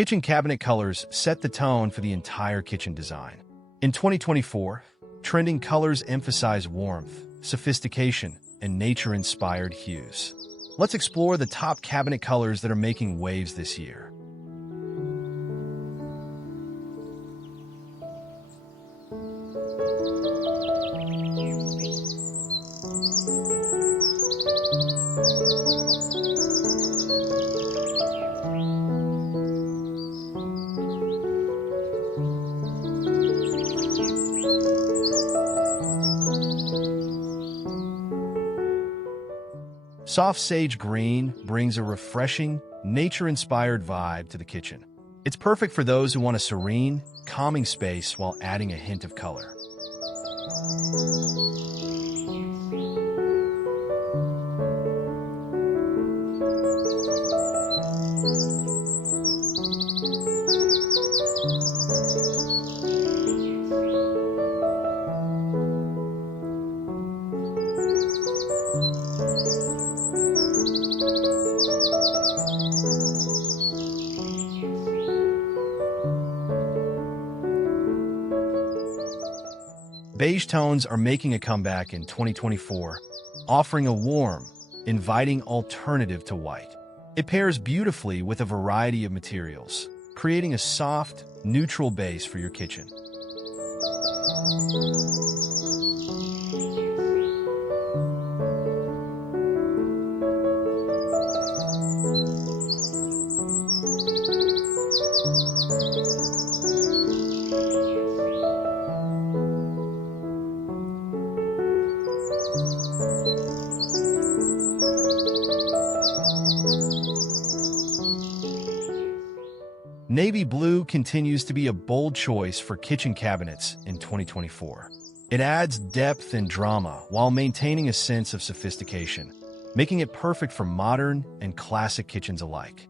Kitchen cabinet colors set the tone for the entire kitchen design. In 2024, trending colors emphasize warmth, sophistication, and nature-inspired hues. Let's explore the top cabinet colors that are making waves this year. Soft sage green brings a refreshing, nature-inspired vibe to the kitchen. It's perfect for those who want a serene, calming space while adding a hint of color. Beige tones are making a comeback in 2024, offering a warm, inviting alternative to white. It pairs beautifully with a variety of materials, creating a soft, neutral base for your kitchen. Navy blue continues to be a bold choice for kitchen cabinets in 2024. It adds depth and drama while maintaining a sense of sophistication, making it perfect for modern and classic kitchens alike.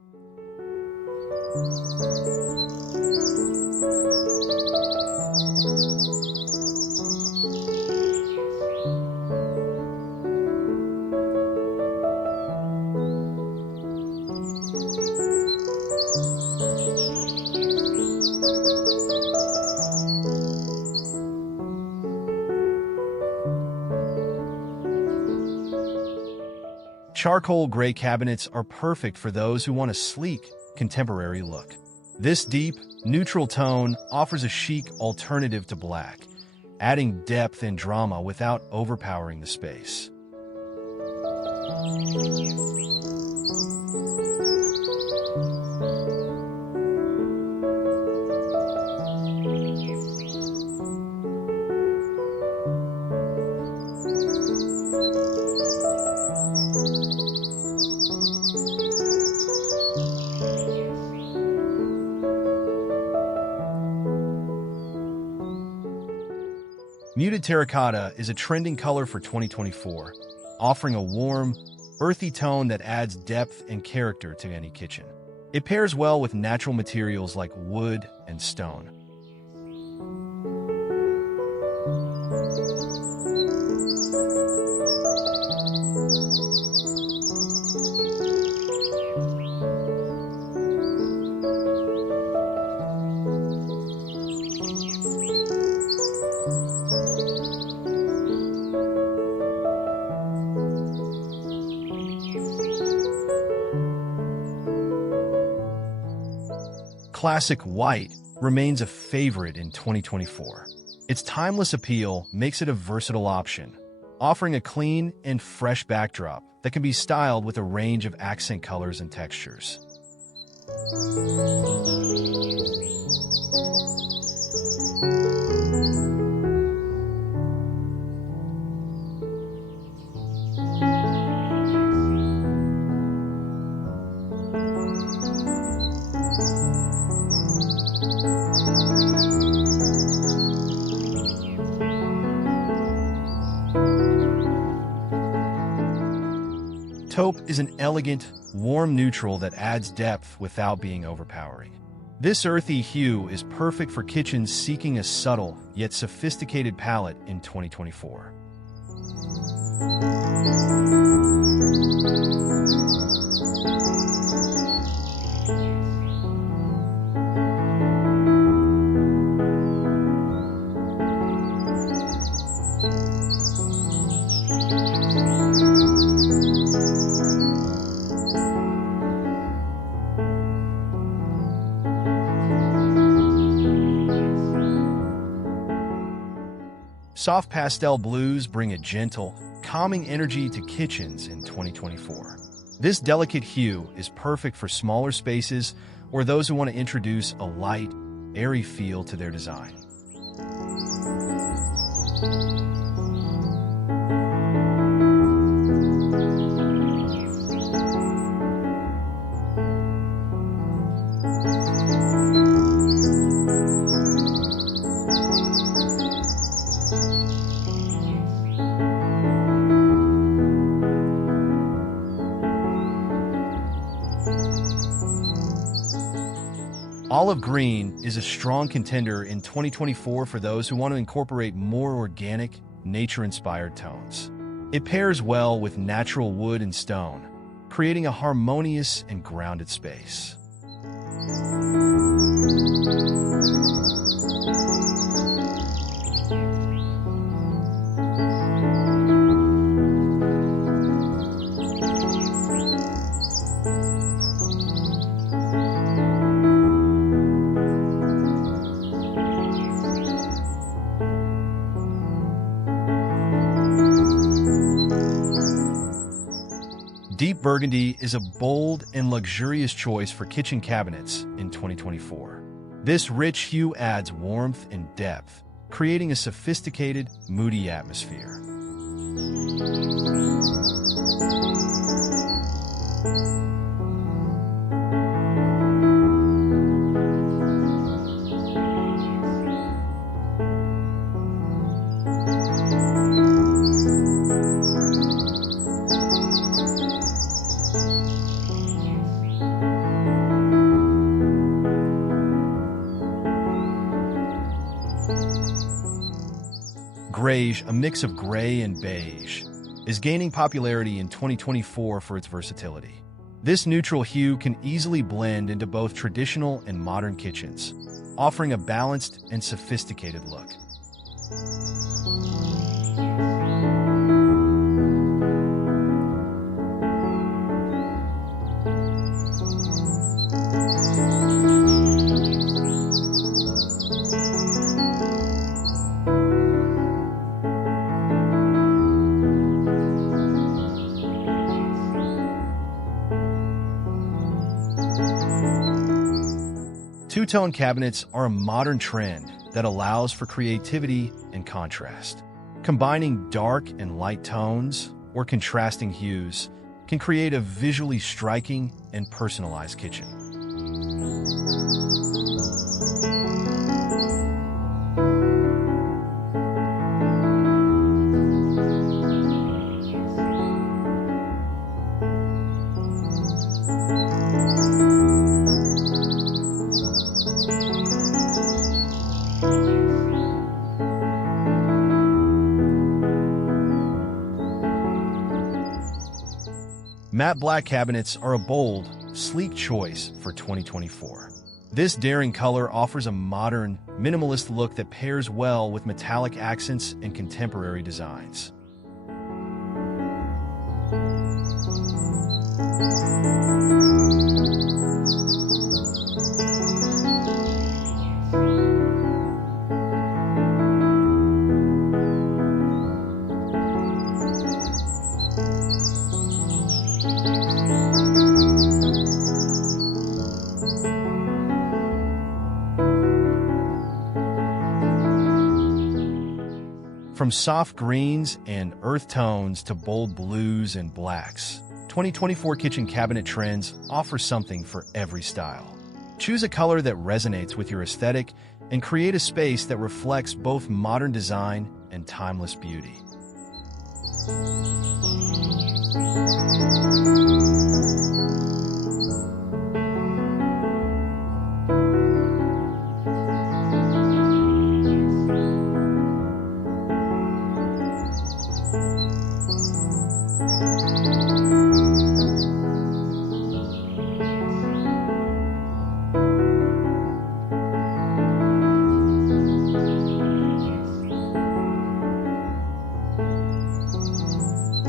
Charcoal gray cabinets are perfect for those who want a sleek, contemporary look. This deep, neutral tone offers a chic alternative to black, adding depth and drama without overpowering the space. Muted terracotta is a trending color for 2024, offering a warm, earthy tone that adds depth and character to any kitchen. It pairs well with natural materials like wood and stone. Classic white remains a favorite in 2024. Its timeless appeal makes it a versatile option, offering a clean and fresh backdrop that can be styled with a range of accent colors and textures. Taupe is an elegant, warm neutral that adds depth without being overpowering. This earthy hue is perfect for kitchens seeking a subtle yet sophisticated palette in 2024. Soft pastel blues bring a gentle, calming energy to kitchens in 2024. This delicate hue is perfect for smaller spaces or those who want to introduce a light, airy feel to their design. Olive green is a strong contender in 2024 for those who want to incorporate more organic, nature-inspired tones. It pairs well with natural wood and stone, creating a harmonious and grounded space. Deep burgundy is a bold and luxurious choice for kitchen cabinets in 2024. This rich hue adds warmth and depth, creating a sophisticated, moody atmosphere. Greige, a mix of gray and beige, is gaining popularity in 2024 for its versatility. This neutral hue can easily blend into both traditional and modern kitchens, offering a balanced and sophisticated look. Two-tone cabinets are a modern trend that allows for creativity and contrast. Combining dark and light tones or contrasting hues can create a visually striking and personalized kitchen. Matte black cabinets are a bold, sleek choice for 2024. This daring color offers a modern, minimalist look that pairs well with metallic accents and contemporary designs. From soft greens and earth tones to bold blues and blacks, 2024 kitchen cabinet trends offer something for every style. Choose a color that resonates with your aesthetic and create a space that reflects both modern design and timeless beauty.